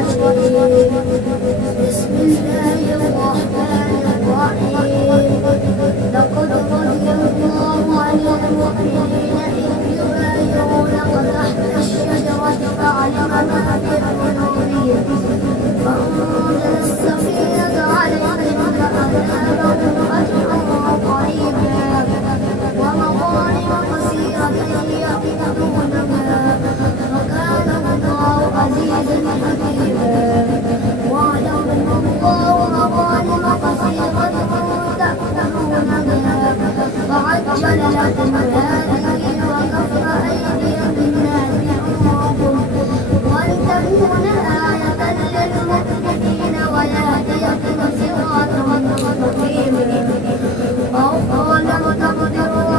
الرجيم. بسم الله الرحمن الرحيم. لقد رضي الله عن المؤمنين إذ يبايعونك تحت الشجرة فعلم ما في قلوبهم فأنزل السكينة عليهم فأثابهم فتحا قريبا ومغانم كثيرة يأخذونها وكان الله عزيزا حكيما. وعدهم الله مغانم كثيرة تأخذونها فعجل لكم هذه وكف أيدي الناس عنكم ولتكون آية للمؤمنين ويهديكم صراطا